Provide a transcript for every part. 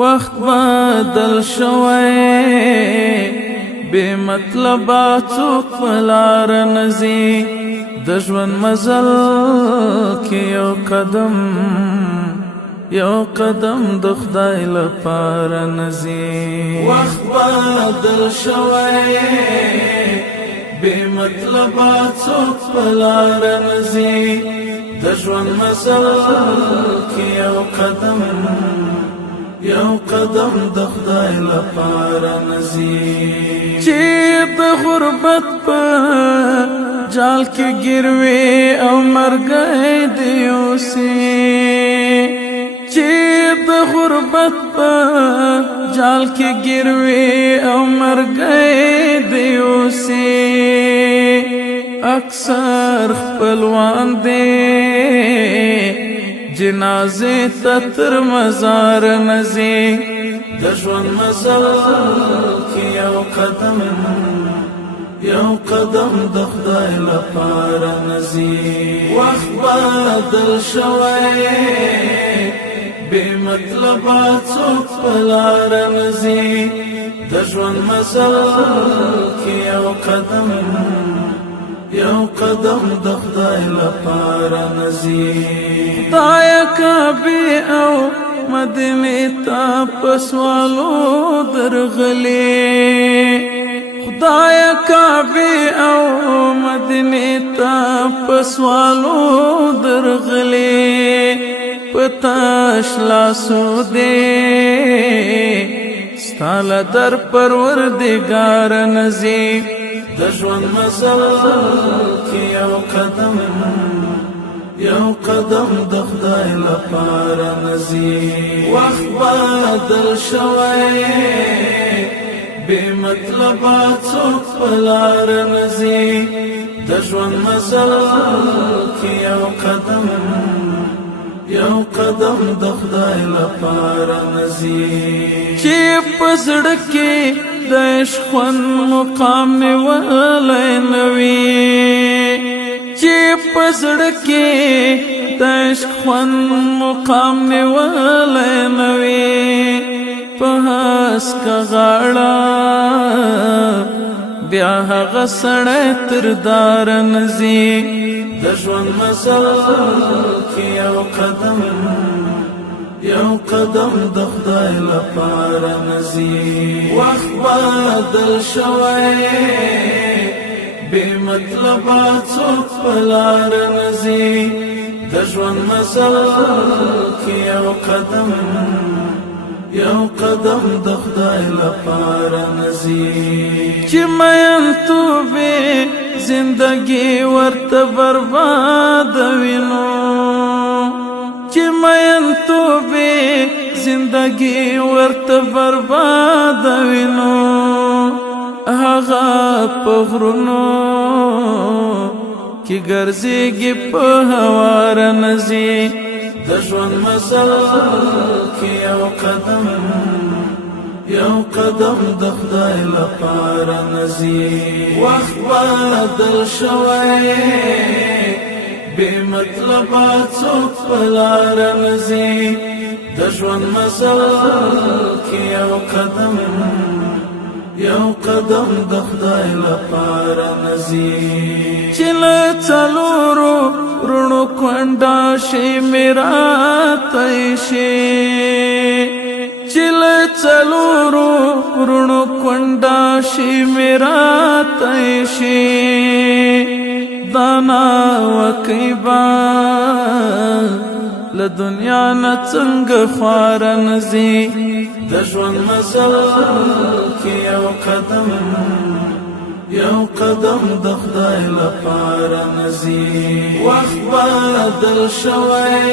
وقت بدل شوی بے مطلبا څوک په لار نزي د ژوند مزل کې یو قدم د خدای لپاره نزي وخت بدل شوی بے مطلبا څوک په لار نزي د ژوند مزل کې یو قدم د خدای لپاره نزي چې د غربت په جال کې ګروي او مرګي دی اوسي چې د غربت په جال کې ګروي او مرګي دی اوسي اکثر خپلوان دی جنازه تر مزار نزي د ژوند مزل کې یو قدم د خدای لپاره نزي وخت بدل شوی بے مطلبا څوک په لار نزي د ژوند مزل کې یو قدم د خدای لپاره نزي خدای کعبه او مدینه ته پسوالو درغلي خدای کعبه او مدینه ته پسوالو درغلي پتاش لاسو دے ستاله در پروردگار نزي د ژوند مزل کې یو قدم د خدای لپاره نزي وخت بدل شوی بے مطلبا څوک په لار نزي د ژوند مزل کې یو قدم د خدای لپاره نزي چې په زړه کې د عشق مقام نیولی نوي چې په زړه کې د عشق مقام نیولی نوي په هسکه غاړه بیا هغه سړی تر دار نزي د ژوند مزل کې یو قدم د خدای لپاره نزي وخت بدل شوی بے مطلبا څوک په لار نزي د ژوند مزل کې یو قدم د خدای لپاره نزي چې مین توبې زندگی ورته برباد وینو چې مین توبې زندگی ورته برباد وینو هغه په غرونو کې ګرځېږي په هوار نزي د ژوند مزل کې یو قدم د خدای لپاره نزي وخت بدل شوی بے مطلبا څوک په لار نزي د ژوند مزل کې یو قدم د خدای لپاره نزي چې له څلورو رونو کونډه شي میرا ته شي چې له څلورو رونو کونډه شي میرا ته شي دانا وکیبا له دنیا نه څنګه خوار نزي د ژوند مزل کې یو قدم د خدای لپاره نزي وخت بدل شوی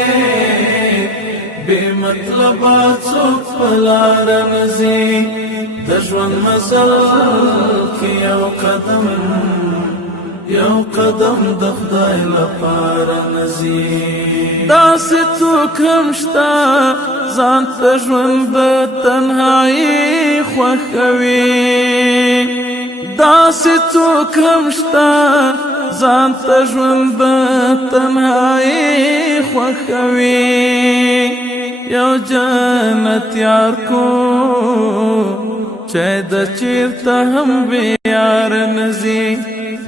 بے مطلبا څوک په لار نزي د ژوند مزل کې یو قدم د خدای لپاره نزي داسې څوک هم شته ځان ته ژوند د تنهایي خوښوي داسې څوک هم شته ځان ته ژوند د تنهایي خوښوي یو جنت یار کو چه د چیرته هم بیار نزی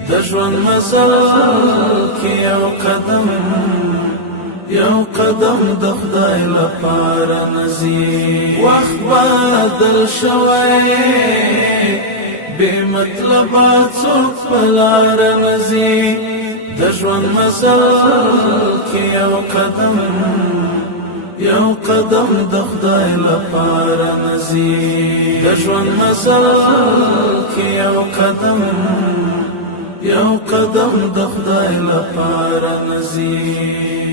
د ژوند مزل کې یو قدم د خدای لپاره نزی وخت بدل شوی بے مطلبه څوک په لار نزی د ژوند مزل کې یو قدم د خدای لپاره نزی د ژوند مزل کې یو قدم د خدای لپاره نزی